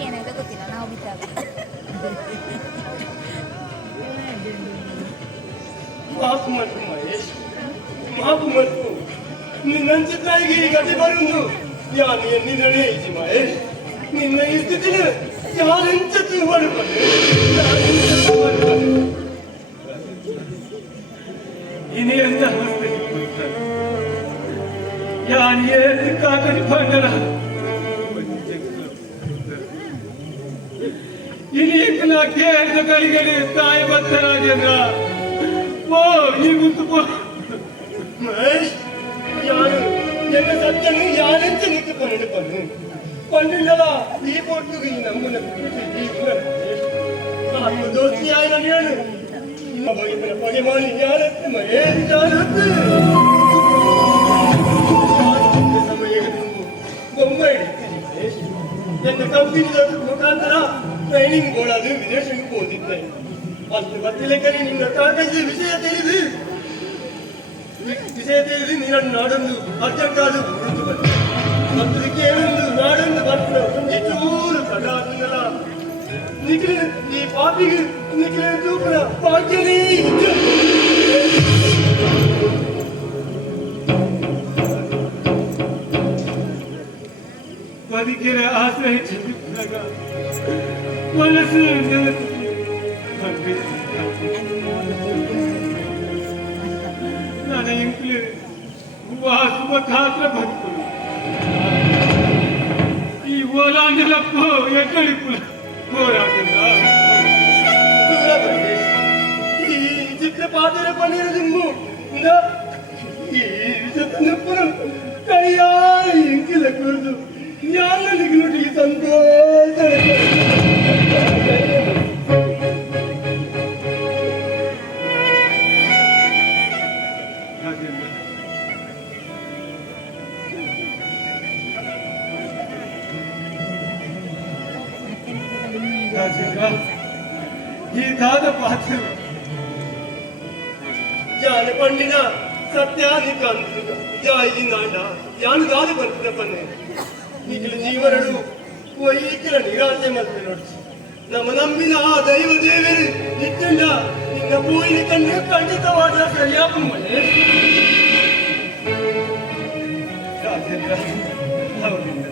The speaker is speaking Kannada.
ಏನಾಯ್ತು ಗೊತ್ತಿಲ್ಲ, ನಾವು ಬಿಟ್ಟಾಗ ಮಾಫು ಮಾಡ್ತು ಮಹೇಶ್, ಮಾಫು ಮಾಡ್ತು. ನಿನ್ನಂಚ ತಾಯಿಗೆ ಈ ಗತಿ ಬರುವುದು ಯಾನು ಎನ್ನಿದಳೆ ಐತಿ ಮಹೇಶ್. ನಿನ್ನ ಈ ಸ್ಥಿತಿನ ಯಾರೆಂಚ ತಿಳುವಳಿಕೊಂಡು ഇനി എന്താ ഞാൻ ഏത് കാക്കടി പണ്ടല ഇനിയൊക്കെ ನಾ ಕೇಳಿದ ಕಳಿಗಳಿ ತಾಯಿ ಭಕ್ತರಾಜೇಂದ್ರ ಓ ಈ ಮುತ್ತು ಪೋ ಮಹೇಶ್. ಯಾರು ಎನ್ನ ಸತ್ಯನು ಯಾರೆಂತ ನಿಂತು ಪನ್ನಡ ಪನ್ನು ಪನ್ನಿಲ್ಲಲ್ಲ ಈ ಪೊಟ್ಟುಗೆ ಈ ನಮ್ಮನ್ನ ದೋಸ್ತಿ ಆಯ್ನ ಹೇಳು பகைமானி ஞானத்து மகேஷ் ஞானத்து ಬೊಮ್ಮೆ ನನ್ನ ಕಂಪನಿಯ ಮುಖಾಂತರ ಟ್ರೈನಿಂಗ್ ಕೊಡೋದು ವಿದೇಶಕ್ಕೆ ಹೋಗಿದ್ದೆ. ಅಲ್ಲಿ ಬತ್ತಿಲೆಕ್ಕನೆ ನಿನ್ನ ಕಾಕಜ್ಜಿ ವಿಷಯ ತಿಳಿದು ನೀನನ್ನು ನಾಡೊಂದು ಅರ್ಜೆಂಟಾದು ಉಳಿದು ಬಂದೆ. ಮತ್ತದಕ್ಕೆ ಏನೊಂದು ನಾಡೊಂದು ಬರ್ತದೆ ಒಂದು ಚೂರು ಕಡ ಅದನ್ನೆಲ್ಲ ನಿಖಿಲ ಈ ಪಾಪಿಗೆ ನಿಖಿಲ ತೂಪನ ಭಾಗ್ಯನೇ ಇದ್ದು ಬದುಕಿನ ಆಶ್ರಯ ಚಿಂತಿಸಿದಾಗ ಮನಸ್ಸು ನನ್ನ ಇಂಕ್ಲಿ ಸುಖ ಖಾತ್ರ ಬದುಕುದು ಈ ಓಲಾಂಜಲಪ್ಪ ಎಟ್ಟಡಿ ಕುಲ ಹೋರಾಟದ ಈ ಚಿತ್ರ ಪಾತ್ರ ಪನ್ನಿರದಿಮ್ಮು ಈ ಜೊತೆ ಕೈಯಾರ ಇಂಕಿಲ ಕುರಿದು ಜ್ಞಾನನಿಗೆ ಸಂತೋಷ ಈ ದಾದ ಪಾತ್ರ ಜಾನ ಪಂಡಿನ ಸತ್ಯಾಧಿಕ ಜಾಯಿ ನಾಡ ಯಾನು ದಾದ ಬರ್ತದೆ ಪನ್ನೆ ಈಗಲ ಜೀವನಡು ಈಗಲ ನಿರಾಶೆ ಮತ್ತೆ ನೋಡಿ ನಮ್ಮ ನಂಬಿನ ಆ ದೈವ ದೇವರು ನಿತ್ಯಂಡ ನಿನ್ನ ಪೂಯಿನ ಕಣ್ಣು ಖಂಡಿತವಾದ ಸರಿಯಾದ ಮನೆ ರಾಜೇಂದ್ರ ಹೌದಿಲ್ಲ